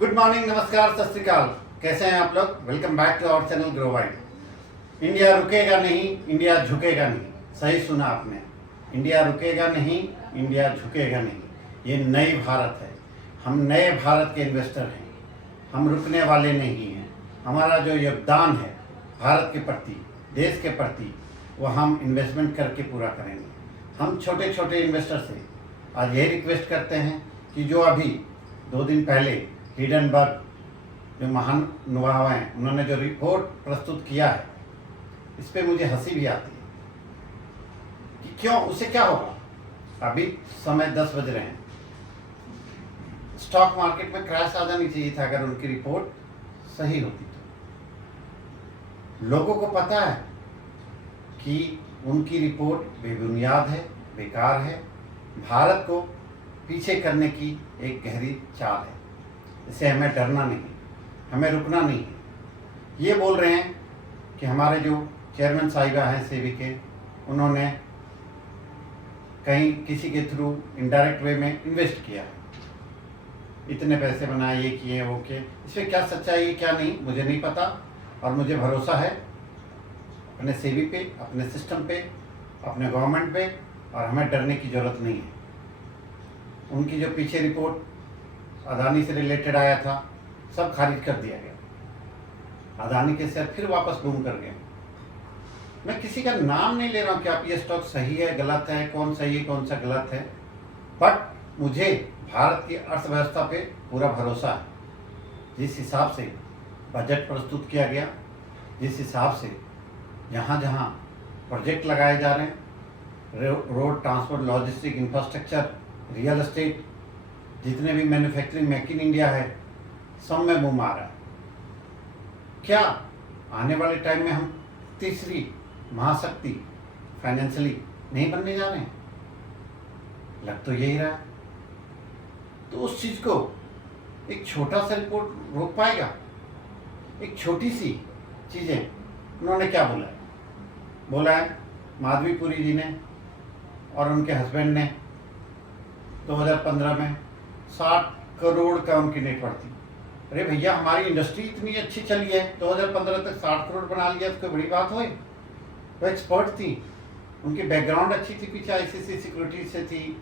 Good morning, नमस्कार, सत श्री अकाल। कैसे हैं आप लोग? Welcome back to our channel grow wide. India रुकेगा नहीं, इंडिया झुकेगा नहीं। सही सुना आपने, इंडिया रुकेगा नहीं, इंडिया झुकेगा नहीं। ये नई भारत है। हम नए भारत के इन्वेस्टर हैं, हम रुकने वाले नहीं हैं। हमारा जो योगदान है भारत के प्रति, देश के प्रति, वो हम इन्वेस्टमेंट करके पूरा करेंगे। हम छोटे छोटे इन्वेस्टर से आज यही रिक्वेस्ट करते हैं कि जो अभी 2 दिन पहले हिडनबर्ग जो महानुभाव हैं, उन्होंने जो रिपोर्ट प्रस्तुत किया है, इस पे मुझे हंसी भी आती है कि क्यों, उससे क्या होगा। अभी समय 10 बज रहे हैं, स्टॉक मार्केट में क्रैश आ जानी चाहिए था अगर उनकी रिपोर्ट सही होती तो। लोगों को पता है कि उनकी रिपोर्ट बेबुनियाद है, बेकार है, भारत को पीछे करने की एक गहरी चाल है। इससे हमें डरना नहीं, हमें रुकना नहीं है। ये बोल रहे हैं कि हमारे जो चेयरमैन साहिबा हैं सेबी के, उन्होंने कहीं किसी के थ्रू इनडायरेक्ट वे में इन्वेस्ट किया, इतने पैसे बनाए, ये किए वो किए। इसमें क्या सच्चाई है क्या नहीं मुझे नहीं पता, और मुझे भरोसा है अपने सेबी पे, अपने सिस्टम पे, अपने गवर्नमेंट पे, और हमें डरने की ज़रूरत नहीं है। उनकी जो पीछे रिपोर्ट अदानी से रिलेटेड आया था, सब खारिज कर दिया गया। अदानी के शेयर फिर वापस बूम कर गए। मैं किसी का नाम नहीं ले रहा हूँ कि आप ये स्टॉक सही है गलत है, कौन सही है कौन सा गलत है, बट मुझे भारत की अर्थव्यवस्था पे पूरा भरोसा है। जिस हिसाब से बजट प्रस्तुत किया गया, जिस हिसाब से जहाँ जहाँ प्रोजेक्ट लगाए जा रहे हैं, road, transport, logistic, infrastructure, real estate, जितने भी मैन्युफैक्चरिंग, मेक इन इंडिया है, सब में बूम आ रहा है। क्या आने वाले टाइम में हम तीसरी महाशक्ति फाइनेंशियली नहीं बनने जा रहे हैं? लग तो यही रहा है। तो उस चीज़ को एक छोटा सा रिपोर्ट रोक पाएगा? एक छोटी सी चीज़ें उन्होंने क्या बोला है माधवीपुरी जी ने और उनके हस्बैंड ने 2015 में 60 करोड़ का उनकी नेटवर्थ थी। अरे भैया, हमारी इंडस्ट्री इतनी अच्छी चली है, 2015 तक 60 करोड़ बना लिया तो कोई बड़ी बात होई। वो एक्सपर्ट थी, उनकी बैकग्राउंड अच्छी थी, पीछे आईसीसी सिक्योरिटी से थी।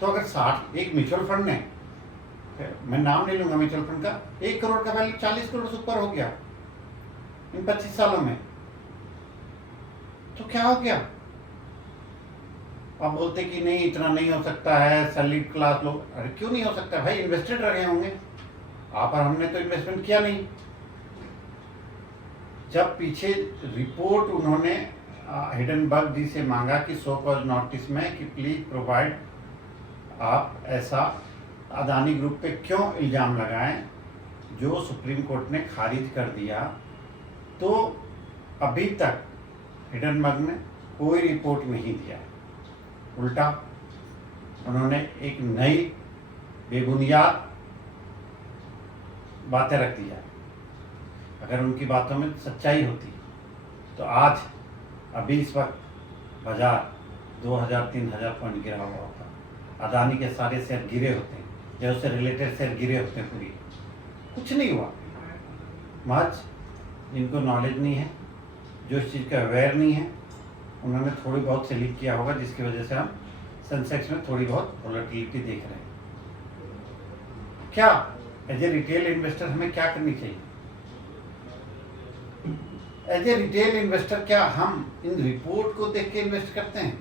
तो अगर 60, एक म्यूचुअल फंड ने, मैं नाम नहीं लूंगा म्यूचुअल फंड का, 1 करोड़ का वैल्यू 40 करोड़ से ऊपर हो गया इन 25 सालों में, तो क्या हो गया? आप बोलते कि नहीं, इतना नहीं हो सकता है, सैलरीड क्लास लोग। अरे क्यों नहीं हो सकता भाई? इन्वेस्टेड रहे होंगे आप और हमने तो इन्वेस्टमेंट किया नहीं। जब पीछे रिपोर्ट उन्होंने हिडनबर्ग जी से मांगा कि सो कॉज नोटिस में कि प्लीज प्रोवाइड, आप ऐसा अदानी ग्रुप पे क्यों इल्ज़ाम लगाएं, जो सुप्रीम कोर्ट ने खारिज कर दिया, तो अभी तक हिडनबर्ग ने कोई रिपोर्ट नहीं दिया। उल्टा उन्होंने एक नई बेबुनियाद बातें रख दिया। अगर उनकी बातों में सच्चाई होती तो आज अभी इस वक्त बाजार 2000-3000 पॉइंट गिरा हुआ होता, अदानी के सारे शेयर गिरे होते, या उससे रिलेटेड शेयर गिरे होते पूरी। कुछ नहीं हुआ। महज जिनको नॉलेज नहीं है, जो इस चीज़ का अवेयर नहीं है, उन्होंने थोड़ी बहुत सेलिंग किया होगा, जिसकी वजह से हम सेंसेक्स में थोड़ी बहुत वोलेटिलिटी देख रहे हैं। क्या एज ए रिटेल इन्वेस्टर हमें क्या करनी चाहिए? एज ए रिटेल इन्वेस्टर क्या हम इन रिपोर्ट को देख के इन्वेस्ट करते हैं?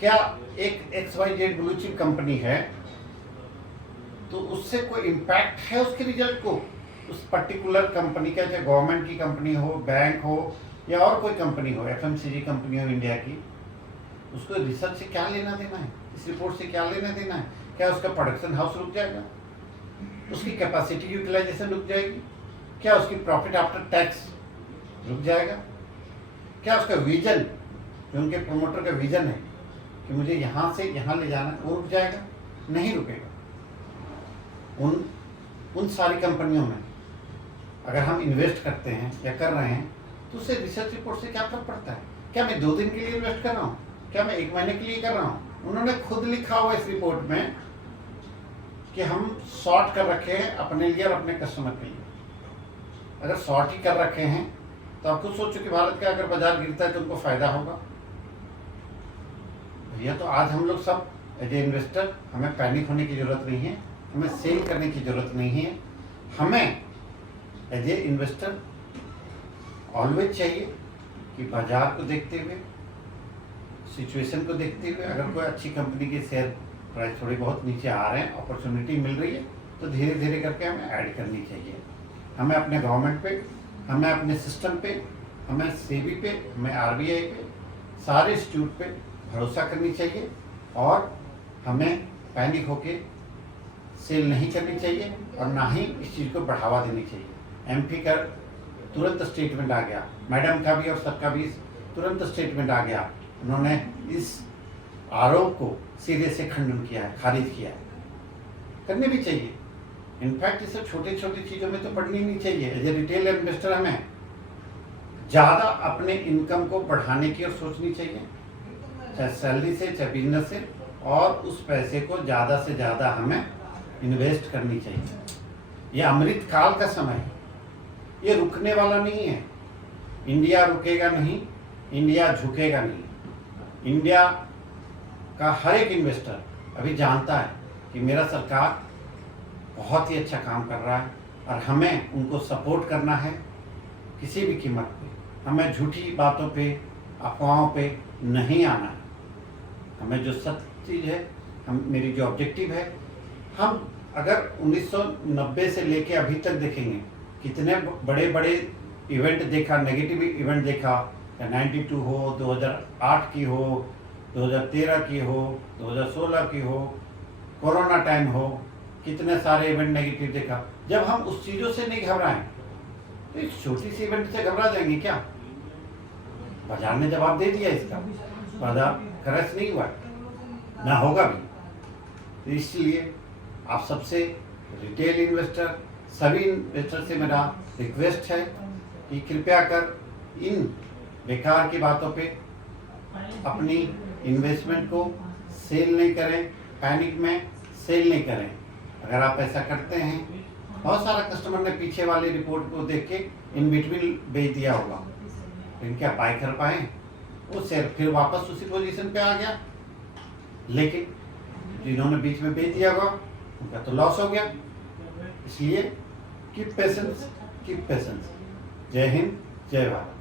क्या एक XYZ ब्लू चिप कंपनी है तो उससे कोई इम्पैक्ट है उसके रिजल्ट को? उस पर्टिकुलर कंपनी का, चाहे गवर्नमेंट की कंपनी हो, बैंक हो, या और कोई कंपनी हो, FMCG कंपनी हो इंडिया की, उसको रिसर्च से क्या लेना देना है? इस रिपोर्ट से क्या लेना देना है? क्या उसका प्रोडक्शन हाउस रुक जाएगा? उसकी कैपेसिटी यूटिलाइजेशन रुक जाएगी? क्या उसकी प्रॉफिट आफ्टर टैक्स रुक जाएगा? क्या उसका विजन, जो उनके प्रमोटर का विजन है कि मुझे यहाँ से यहाँ ले जाना है, वो रुक जाएगा? नहीं रुकेगा। उन सारी कंपनियों में अगर हम इन्वेस्ट करते हैं या कर रहे हैं तो उससे रिसर्च रिपोर्ट से क्या फर्क पड़ता है? क्या मैं 2 दिन के लिए इन्वेस्ट कर रहा हूँ? क्या मैं 1 महीने के लिए कर रहा हूँ? उन्होंने खुद लिखा हुआ इस रिपोर्ट में कि हम शॉर्ट कर रखे हैं अपने लिए और अपने कस्टमर के लिए। अगर शॉर्ट ही कर रखे हैं तो आप खुद सोचो कि भारत का अगर बाजार गिरता है तो उनको फायदा होगा। भैया तो आज हम लोग सब एज ए इन्वेस्टर, हमें पैनिक होने की जरूरत नहीं है, हमें सेल करने की जरूरत नहीं है। हमें एज ए इन्वेस्टर ऑलवेज चाहिए कि बाजार को देखते हुए, सिचुएशन को देखते हुए, अगर कोई अच्छी कंपनी के शेयर प्राइस थोड़ी बहुत नीचे आ रहे हैं, अपॉर्चुनिटी मिल रही है, तो धीरे धीरे करके हमें ऐड करनी चाहिए। हमें अपने गवर्नमेंट पे, हमें अपने सिस्टम पे, हमें सेबी पे, हमें आरबीआई पे, सारे इंस्टीट्यूट पे भरोसा करनी चाहिए और हमें पैनिक होके सेल नहीं करनी चाहिए और ना ही इस चीज़ को बढ़ावा देनी चाहिए। एमपी का तुरंत स्टेटमेंट आ गया, मैडम का भी और सबका भी तुरंत स्टेटमेंट आ गया, उन्होंने इस आरोप को सीधे से खंडन किया है, खारिज किया है। करनी भी चाहिए। इनफैक्ट इसे छोटी छोटी चीज़ों में तो पढ़नी नहीं चाहिए। एज ए रिटेल इन्वेस्टर हमें ज़्यादा अपने इनकम को बढ़ाने की और सोचनी चाहिए, चाहे सैलरी से चाहे बिजनेस से, और उस पैसे को ज़्यादा से ज़्यादा हमें इन्वेस्ट करनी चाहिए। ये अमृत काल का समय है, ये रुकने वाला नहीं है। इंडिया रुकेगा नहीं, इंडिया झुकेगा नहीं। इंडिया का हर एक इन्वेस्टर अभी जानता है कि मेरा सरकार बहुत ही अच्छा काम कर रहा है और हमें उनको सपोर्ट करना है किसी भी कीमत पे। हमें झूठी बातों पे, अफवाहों पे नहीं आना है। हमें जो सत्य चीज़ है, मेरी जो ऑब्जेक्टिव है, हम अगर 1990 से लेके अभी तक देखेंगे कितने बड़े बड़े इवेंट देखा, नेगेटिव इवेंट देखा, या 92 हो, 2008 की हो, 2013 की हो, 2016 की हो, कोरोना टाइम हो, कितने सारे इवेंट नेगेटिव देखा। जब हम उस चीज़ों से नहीं घबराएं तो एक छोटी सी इवेंट से घबरा जाएंगे क्या? बाजार ने जवाब दे दिया इसका, बाजार क्रैश नहीं हुआ, ना होगा भी। तो इसलिए आप सबसे, रिटेल इन्वेस्टर, सभी इन्वेस्टर से मेरा रिक्वेस्ट है कि कृपया कर इन बेकार की बातों पे अपनी इन्वेस्टमेंट को सेल नहीं करें, पैनिक में सेल नहीं करें। अगर आप ऐसा करते हैं, बहुत सारा कस्टमर ने पीछे वाली रिपोर्ट को देख के इन बिटवीन बेच दिया होगा, लेकिन क्या बाय कर पाए? वो शेयर फिर वापस उसी पोजीशन पे आ गया, लेकिन जिन्होंने बीच में बेच दिया होगा उनका तो लॉस हो गया। इसलिए कीप पेशेंस, कीप पेशेंस। जय हिंद, जय भारत।